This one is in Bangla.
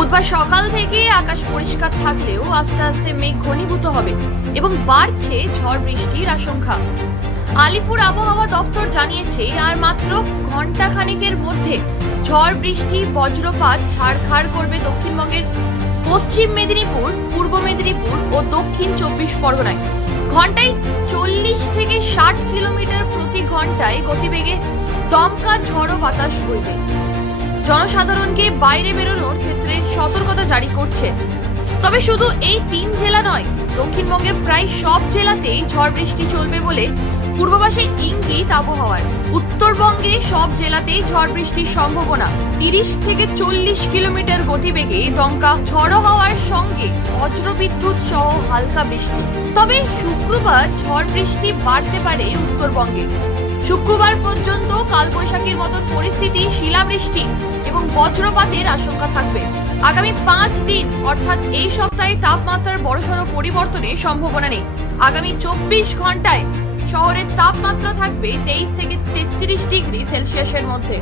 বুধবার সকাল থেকে আকাশ পরিষ্কার থাকলেও আস্তে আস্তে মেঘ ঘনীভূত হবে এবং বাড়ছে ঝড় বৃষ্টির আশঙ্কা। আলিপুর আবহাওয়া দফতর জানিয়েছে আর মাত্র ঘন্টা খানেকের মধ্যে ঝড় বৃষ্টি বজ্রপাত ছাড়খাড় করবে দক্ষিণবঙ্গের পশ্চিম মেদিনীপুর, পূর্ব মেদিনীপুর ও দক্ষিণ 24 পরগনায়। ঘন্টায় 40 থেকে 60 কিলোমিটার প্রতি ঘন্টায় গতিবেগে দমকা ঝড়ো বাতাস বইবে। জনসাধারণকে বাইরে বেরোনোর ক্ষেত্রে সতর্কতা জারি করছে। তবে শুধু এই 3 জেলা নয়, দক্ষিণবঙ্গের প্রায় সব জেলাতেই ঝড় বৃষ্টি চলবে বলে পূর্বাভাসে ইঙ্গিত আবহাওয়ার। উত্তরবঙ্গে সব জেলাতেই ঝড় বৃষ্টির সম্ভাবনা। 30 থেকে 40 কিলোমিটার গতিবেগে দমকা ঝড়ো হওয়ার সঙ্গে বজ্রবিদ্যুৎ সহ হালকা বৃষ্টি। তবে শুক্রবার ঝড় বৃষ্টি বাড়তে পারে উত্তরবঙ্গে। শুক্রবার পর্যন্ত কালবৈশাখীর মতন পরিস্থিতি, শিলাবৃষ্টি এবং বজ্রপাতের আশঙ্কা থাকবে। আগামী 5 দিন অর্থাৎ এই সপ্তাহে তাপমাত্রার বড়সড় পরিবর্তনের সম্ভাবনা নেই। আগামী 24 ঘন্টায় শহরের তাপমাত্রা থাকবে 23 থেকে 33 ডিগ্রি সেলসিয়াসের মধ্যে।